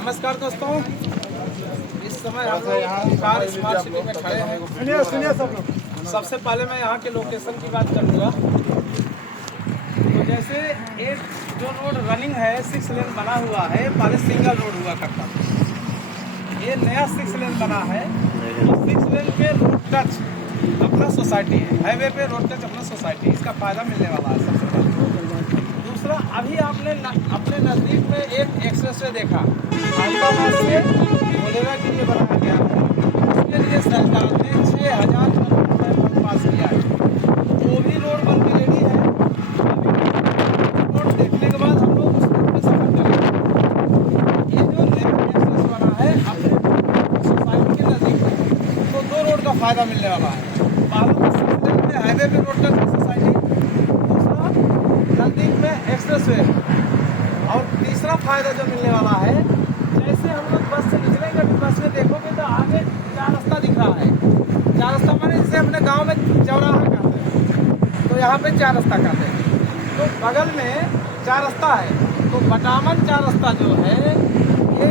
नमस्कार दोस्तों, इस समय हम लोग कार स्मार्ट सिटी में खड़े हैं। सुनिए सब लोग। सबसे पहले मैं यहाँ के लोकेशन की बात करूँगा। तो जैसे एक जो रोड रनिंग है 6 लेन बना हुआ है, पहले सिंगल रोड हुआ करता था। ये नया 6 लेन बना है। तो 6 लेन पे रोड टच अपना सोसाइटी है, हाईवे पे रोड टच अपना सोसाइटी, इसका फायदा मिलने वाला है सबसे पहले। दूसरा, अभी आपने अपने नज़दीक में एक एक्सप्रेसवे देखा, हैदराबाद से बोलेगा के लिए बनाया गया है। उसके लिए सरकार ने 6000 करोड़ रुपये फंड पास किया है। वो भी रोड बन के रेडी है। अभी रोड देखने के बाद हम लोग उस रोड में सफर करेंगे। ये जो नया एक्सप्रेस बना है अपने सोसाइटी के नज़दीक में, तो 2 रोड का फायदा मिलने वाला है। पहला में हाईवे पे रोड टच सोसाइटी, दूसरा नज़दीक में एक्सप्रेसवे, और तीसरा फायदा जो मिलने वाला है, जैसे हम लोग बस से निकलेंगे तो बस में देखोगे तो आगे 4 रास्ता दिख रहा है। 4 रास्ता माने जैसे अपने गांव में चौराहा कहते हैं, तो यहाँ पे 4 रास्ता कहते हैं। तो बगल में 4 रास्ता है, तो बटामन 4 रास्ता जो है ये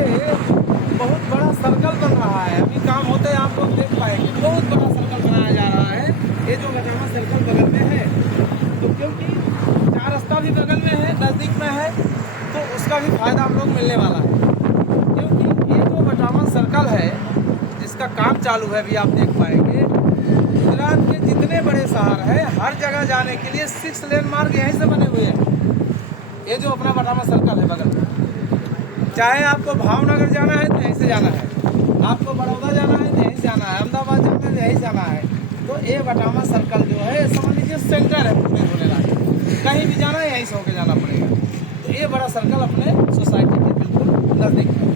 बहुत बड़ा सर्कल बन रहा है। अभी काम होते हैं, आप लोग देख पाएंगे, बहुत बड़ा सर्कल बनाया जा रहा है। ये जो बटामन सर्कल बगल में है, तो क्योंकि 4 रास्ता भी बगल में है, नज़दीक में है, तो उसका भी फायदा हम लोग मिलने वाला है। क्योंकि ये जो बटामन सर्कल है जिसका काम चालू है, अभी आप देख पाएंगे, गुजरात के जितने बड़े शहर हैं हर जगह जाने के लिए 6 लेन मार्ग यहीं से बने हुए हैं। ये जो अपना बटामन सर्कल है बगल में, चाहे आपको भावनगर जाना है तो यहीं से जाना है, आपको बड़ौदा जाना है तो यहीं से जाना है, अहमदाबाद जाना है तो यहीं जाना है। तो ये बटामन सर्कल जो है समझ लीजिए सेंटर है पूरे धुलेला, कहीं भी जाना है यहीं से होकर जाना पड़ेगा। तो ये बड़ा सर्कल अपने सोसाइटी के बिल्कुल नज़दीक है।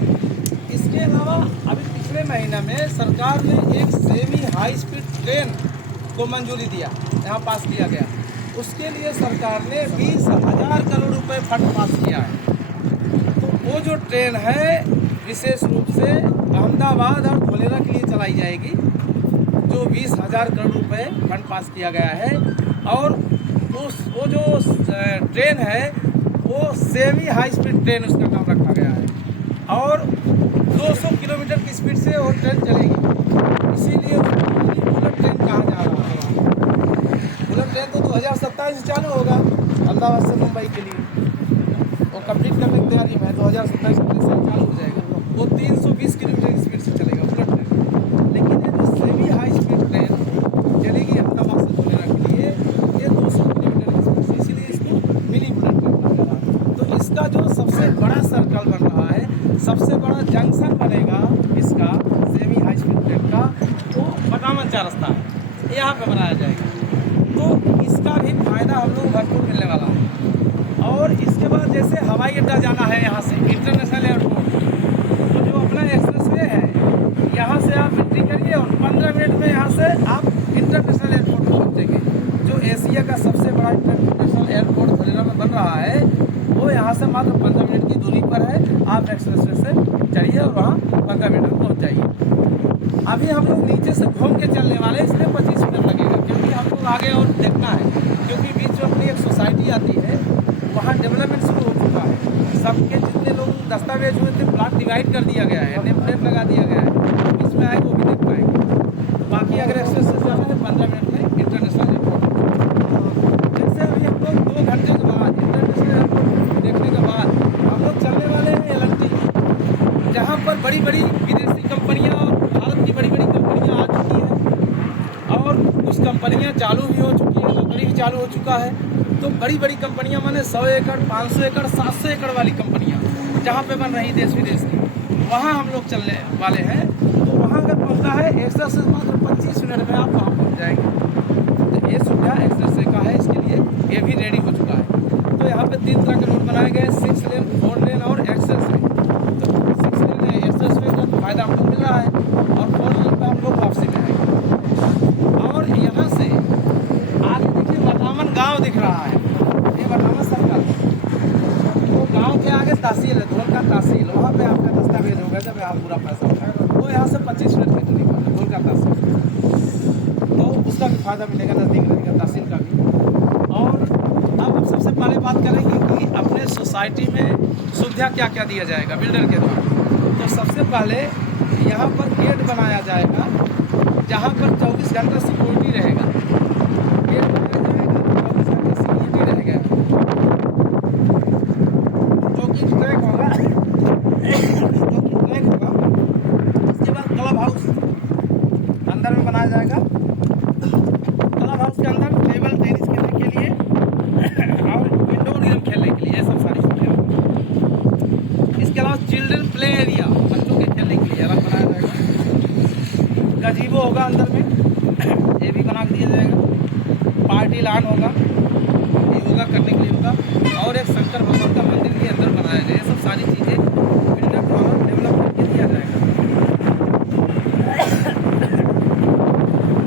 इसके अलावा अभी पिछले महीने में सरकार ने एक सेमी हाई स्पीड ट्रेन को मंजूरी दिया, यहाँ पास किया गया। उसके लिए सरकार ने 20,000 करोड़ रुपए फंड पास किया है। तो वो जो ट्रेन है विशेष रूप से अहमदाबाद और धुलेरा के लिए चलाई जाएगी, जो 20,000 करोड़ रुपए फंड पास किया गया है। और वो जो ट्रेन है वो सेमी हाई स्पीड ट्रेन उसका नाम रखा गया है, और 200 किलोमीटर की स्पीड से वो ट्रेन चलेगी। इसीलिए बुलेट ट्रेन कहा जा रहा है। बुलेट ट्रेन तो 2027 से चालू होगा अहमदाबाद से मुंबई के लिए, वो कंप्लीट करने की तैयारी में है। 2027 से चालू हो जाएगा। वो 320 किलोमीटर की स्पीड से चलेगा बुलेट ट्रेन। लेकिन ये जो सेमी हाई स्पीड ट्रेन चलेगी अहमदाबाद से धुलेरा के लिए, ये 200 किलोमीटर की स्पीड से, इसीलिए इसको मिनी बुलेट ट्रेन कहा जा रहा है। तो इसका जो सबसे बड़ा सर्कल बन रहा है, सबसे बड़ा जंक्शन बनेगा इसका सेमी हाई स्पीड ट्रेन का, वो बटामन 4 रास्ता है, यहाँ पे बनाया जाएगा। तो इसका भी फायदा हम लोग भरपूर मिलने वाला है। और इसके बाद जैसे हवाई अड्डा जाना है यहाँ से इंटरनेशनल एयरपोर्ट, तो जो अपना एक्सप्रेसवे है यहाँ से आप एंट्री करिए और 15 मिनट में यहाँ से आप इंटरनेशनल एयरपोर्ट पहुँचेंगे। जो एशिया का सबसे बड़ा इंटरनेशनल एयरपोर्ट धुलेरा में बन रहा है, वो यहाँ से मात्र 15 मिनट की दूरी पर है। आप एक्सप्रेसवे से चढ़िए और वहाँ 15 मिनट में पहुँच जाइए। अभी हम लोग नीचे से घूम के चलने वाले, इसलिए 25 मिनट लगेगा, क्योंकि हम लोग आगे और देखना है। क्योंकि बीच में अपनी एक सोसाइटी आती है, वहाँ डेवलपमेंट शुरू हो चुका है। सबके जितने लोग दस्तावेज हुए थे, प्लाट डिवाइड कर दिया गया है, नेम प्लेट लगा दिया गया है। इसमें आए वो भी देख पाएंगे। बाकी अगर एक्सप्रेस से जाना है 15 मिनट में इंटरनेशनल एयरपोर्ट। जैसे अभी हम लोग 2 घंटे के बाद इंटरनेशनल एयरपोर्ट देखने के बाद हम लोग चलने वाले हैं एल&टी, जहाँ पर बड़ी बड़ी विदेशी कंपनियाँ और भारत की बड़ी बड़ी कंपनियाँ आ चुकी हैं, और कुछ कंपनियाँ चालू भी हो चुकी हैं, नौकरी भी चालू हो चुका है। तो बड़ी बड़ी कंपनियां माने 100 एकड़, 500 एकड़, 700 एकड़ वाली कंपनियां जहां पे बन रही देश विदेश की, वहां हम लोग चलने वाले हैं। तो वहां अगर पहुंचना है एक्सप्रेस से मात्र 25 मिनट में आप वहां पहुंच जाएंगे। तो ये सुविधा एक्सप्रेस का है, इसके लिए ये भी रेडी हो चुका है। तो यहाँ पे 3 तरह के रोड बनाए गए, 6 लेन, 4 लेन और एक्सप्रेस वे। तो 6 लेन एक्सप्रेस वे का फायदा हमको मिल रहा है, और 4 लेन पर हम लोग वापसी में आएंगे। और यहाँ से आगे देखिए बटामन गाँव दिख रहा है, ये बटामन सर्कल। तो गांव के आगे तहसील है, धोलका तहसील, वहाँ पे आपका दस्तावेज होगा जब आप पूरा पैसा उठाएगा। वो यहाँ से 25 मिनट की दूरी पर है धोलका तहसील, तो उसका भी फायदा मिलेगा, नज़दीक रहेगा तहसील का भी। और अब हम सबसे पहले बात करेंगे कि अपने सोसाइटी में सुविधा क्या क्या दिया जाएगा बिल्डर के द्वारा। सबसे पहले यहाँ पर गेट बनाया जाएगा, जहाँ पर 24 घंटा सिक्योरिटी रहेगा। गेट बनाया जाएगा, 24 घंटा सिक्योरिटी रहेगा, जो कि ट्रैक होगा उसके बाद क्लब हाउस अंदर में बनाया जाएगा। क्लब हाउस के अंदर टेबल टेनिस खेलने के लिए और इंडोर गेम खेलने के लिए, ये सब सारी चीज़ें। इसके अलावा चिल्ड्रन प्ले एरिया, बच्चों के खेलने के लिए अलग बनाया जाएगा। गजीबो होगा अंदर में, ये भी बना दिया जाएगा। पार्टी लॉन होगा, योगा करने के लिए होगा, और एक शंकर भगवान का मंदिर भी अंदर बनाया जाएगा। ये सब सारी चीज़ें बिल्डर द्वारा डेवलप करके दिया जाएगा।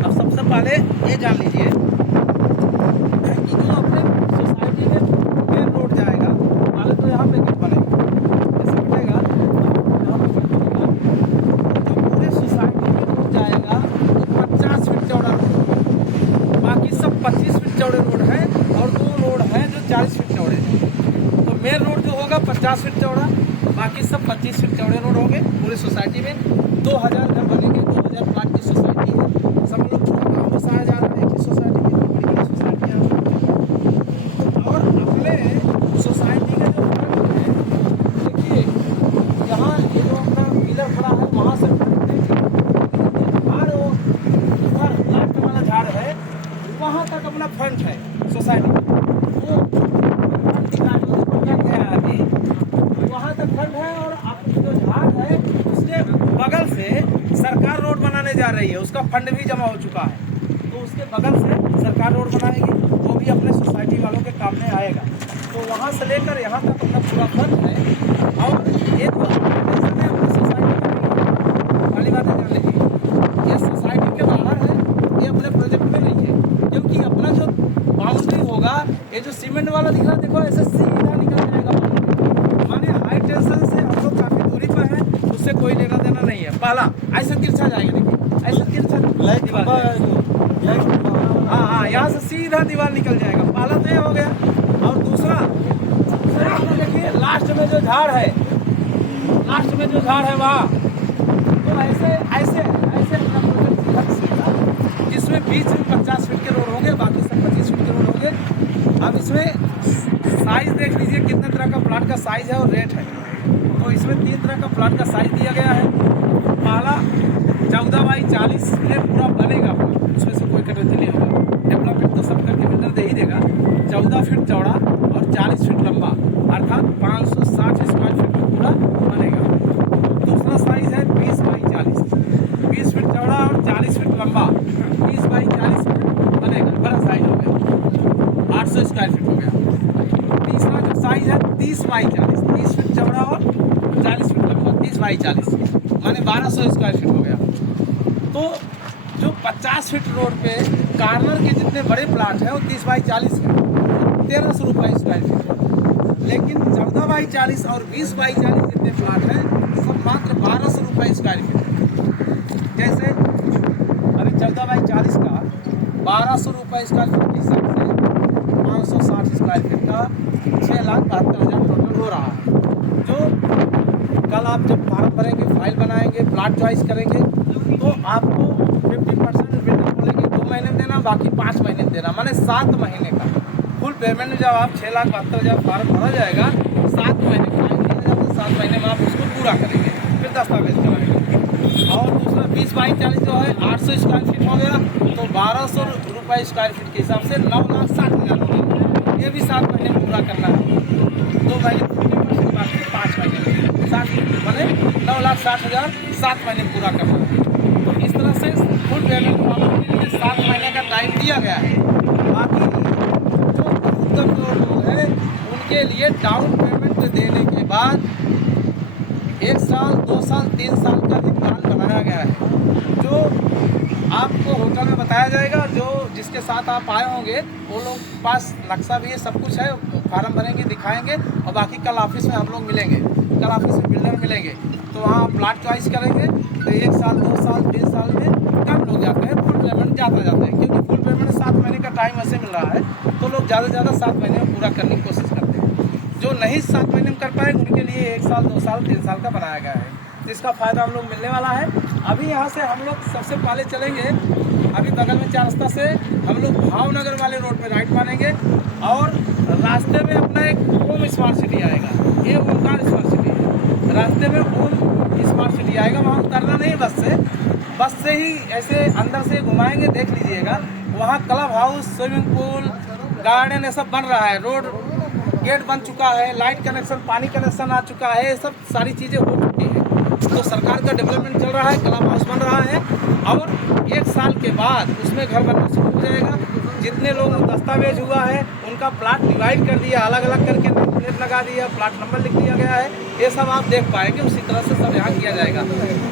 अब सबसे पहले ये जान लीजिए कि जो अपने सोसाइटी में मेन रोड जाएगा, पहले तो यहाँ पे गेट बनेगा, ऐसे बनेगा, यहाँ पे गेट बनेगा। जो पूरे सोसाइटी में रोड जाएगा वो 50 फीट चौड़ा रोड, बाकी सब 25 फीट चौड़े रोड है, और 2 रोड हैं जो 40 फीट चौड़े हैं। तो मेन रोड जो होगा 50 फीट चौड़ा, बाकी सब 25 फीट चौड़े रोड होंगे। पूरी सोसाइटी में 2000 घर बनेंगे, 2000 प्लाट की सोसाइटी है। सब लोग गाँव बसाया जा रहा है एक ही सोसाइटी में, बड़ी बड़ी सोसाइटियाँ। और अपने सोसाइटी का जो फ्रंट है, देखिए यहाँ ये जो अपना पिलर खड़ा है वहाँ से झाड़, वो उधर लास्ट वाला झाड़ है, वहाँ तक अपना फ्रंट है सोसाइटी। वो गया है अभी, वहाँ तक फ्रंट है। और अपनी जो झाड़ है उसके बगल से सरकार रोड बनाने जा रही है, उसका फंड भी जमा हो चुका है। तो उसके बगल से सरकार रोड बनाएगी, वो भी अपने सोसाइटी वालों के काम में आएगा। तो वहाँ से लेकर यहाँ तक अपना पूरा फंड है। और ये जो अपनी सोसाइटी में पहली बात जान लीजिए, ये सोसाइटी के बाहर है, ये अपने प्रोजेक्ट में नहीं है, क्योंकि अपना जो बाउंड्री होगा, ये जो सीमेंट वाला दिख रहा है, देखो ऐसे सीधा निकल जाएगा बाउंड्री। माने हाई टेंशन से हम लोग काफ़ी दूरी पर हैं, उससे कोई लेना देना नहीं है। पहला ऐसे तिरछा जाएगा, देखिए ऐसे तिरछा हाँ, यहाँ से सीधा दीवार निकल जाएगा। पहला तो ये हो गया। और दूसरा देखिए लास्ट में जो झाड़ है, लास्ट में जो झाड़ है वहाँ, तो ऐसे ऐसे ऐसे जिसमें बीच में 50 फीट के रोड होंगे, बाकी सब 25 फीट के रोड होंगे। अब इसमें साइज देख लीजिए कितने तरह का प्लाट का साइज है और रेट है। तो इसमें 3 तरह का प्लाट का साइज दिया गया है। पहला 14 बाई 40 में पूरा बनेगा, उसमें से कोई कटौती नहीं होगा। डेवलपमेंट तो सब करके बिल्डर दे ही देगा। 14 फीट चौड़ा और 40 फीट लंबा, अर्थात 560 स्क्वायर फीट में पूरा बनेगा। दूसरा साइज है 20 बाई 40, 20 फीट चौड़ा और 40 फीट लंबा, 20 बाई 40 में बनेगा, बड़ा साइज हो गया, 800 स्क्वायर फीट हो गया। तीसरा जो साइज है 30 बाई 40, 30 फीट चौड़ा और 40 फीट लंबा, 30 बाई 40 माने 1200 स्क्वायर फीट हो गया। तो जो 50 फीट रोड पे कार्नर के जितने बड़े प्लाट हैं वो 30 बाई 40 है, 1300 रुपये स्क्वायर फीट है। लेकिन 14 बाई 40 और 20 बाई 40 जितने प्लाट हैं सब मात्र 1200 रुपये स्क्वायर फीट है। जैसे अभी 14 बाई 40 का 1200 रुपये स्क्वायर फीट के हिसाब से 560 स्क्वायर फीट का 6,72,000 टोटल हो रहा है। जो कल आप जब फॉर्म भरेंगे, फाइल बनाएंगे, प्लाट चॉइस करेंगे, तो आपको 50% बिल्डर बोलेंगे 2 महीने में देना, बाकी 5 महीने में देना, माने 7 महीने का फुल पेमेंट में। जब आप 6,72,000 फॉर्म भरा जाएगा, 7 महीने का टाइम दिया जाएगा, 7 महीने में आप उसको पूरा करेंगे, फिर दस्तावेज कराएंगे। और दूसरा 20 बाई 40 जो है 800 स्क्वायर फीट हो गया, तो 1200 रुपये स्क्वायर फीट के हिसाब से 9,60,000 हो गया। ये भी 7 महीने में पूरा करना है, 2 महीने 50% बाकी 5 महीने में 60 मैंने 9,60,000 7 महीने में पूरा करना है। तो इस तरह से फुल पेमेंट वालों के लिए 7 महीने का टाइम दिया गया है। बाकी जो उत्तम लोग हैं उनके लिए डाउन पेमेंट देने के बाद 1 साल, 2 साल, 3 साल का भी प्लान बनाया गया है, जो आपको होटल में बताया जाएगा। जो जिसके साथ आप आए होंगे वो लोग पास नक्शा भी है, सब कुछ है, फार्म भरेंगे, दिखाएंगे। और बाकी कल ऑफिस में हम लोग मिलेंगे, कल ऑफिस में बिल्डर मिलेंगे, तो वहाँ आप प्लाट चॉइस करेंगे। तो 1 साल, 2 साल, 3 साल में कम लोग जाते हैं, फुल पेमेंट ज़्यादा जाते हैं, क्योंकि फुल पेमेंट 7 महीने का टाइम ऐसे मिल रहा है, तो लोग ज़्यादा से ज़्यादा 7 महीने में पूरा करने की कोशिश करते हैं। जो नहीं 7 महीने में कर पाएंगे उनके लिए 1 साल, 2 साल, 3 साल का बनाया गया है। तो इसका फ़ायदा हम लोग मिलने वाला है। अभी यहाँ से हम लोग सबसे पहले चलेंगे, अभी बगल में 4 रास्ता से हम लोग भावनगर वाले रोड पे राइट मारेंगे और रास्ते में अपना एक ओम स्मार्ट सिटी आएगा, ये ओमकार स्मार्ट सिटी है। रास्ते में ओम स्मार्ट सिटी आएगा, वहाँ उतरना नहीं बस से ही ऐसे अंदर से घुमाएंगे, देख लीजिएगा। वहाँ club house, swimming pool, garden ये सब बन रहा है, रोड गेट बन चुका है, लाइट कनेक्शन, पानी कनेक्शन आ चुका है, ये सब सारी चीज़ें हो चुकी हैं। तो सरकार का डेवलपमेंट चल रहा है, क्लब हाउस बन रहा है और 1 साल के बाद उसमें घर बनना शुरू हो जाएगा। जितने लोग दस्तावेज हुआ है उनका प्लाट डिवाइड कर दिया, अलग अलग करके प्लेट लगा दिया, प्लाट नंबर लिख दिया गया है, ये सब आप देख पाएंगे। उसी तरह से सब यहाँ किया जाएगा।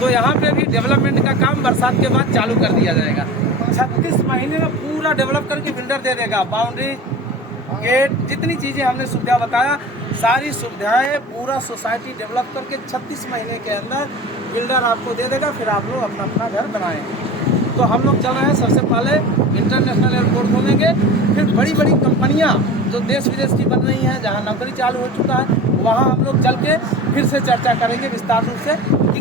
तो यहाँ पे भी डेवलपमेंट का काम बरसात के बाद चालू कर दिया जाएगा। 36 महीने में पूरा डेवलप करके बिल्डर दे देगा। बाउंड्री, गेट, जितनी चीज़ें हमने सुविधा बताया, सारी सुविधाएं पूरा सोसाइटी डेवलप करके 36 महीने के अंदर बिल्डर आपको दे देगा। फिर आप लोग अपना अपना घर बनाएं। तो हम लोग चल रहे हैं, सबसे पहले इंटरनेशनल एयरपोर्ट घूमेंगे, फिर बड़ी बड़ी कंपनियां जो देश विदेश की बन रही हैं, जहां नौकरी चालू हो चुका है, वहां हम लोग चल के फिर से चर्चा करेंगे विस्तार रूप से कि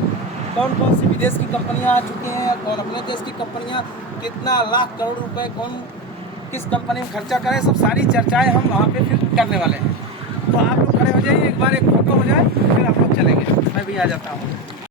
कौन कौन सी विदेश की कंपनियां आ चुकी हैं, कौन अपने देश की कंपनियां, कितना लाख करोड़ रुपए कौन किस कंपनी में खर्चा करे, सब सारी चर्चाएं हम वहाँ पे फिर करने वाले हैं। तो आप लोग खड़े हो जाइए, एक बार एक फोटो हो जाए, फिर हम लोग चलेंगे। मैं भी आ जाता हूँ।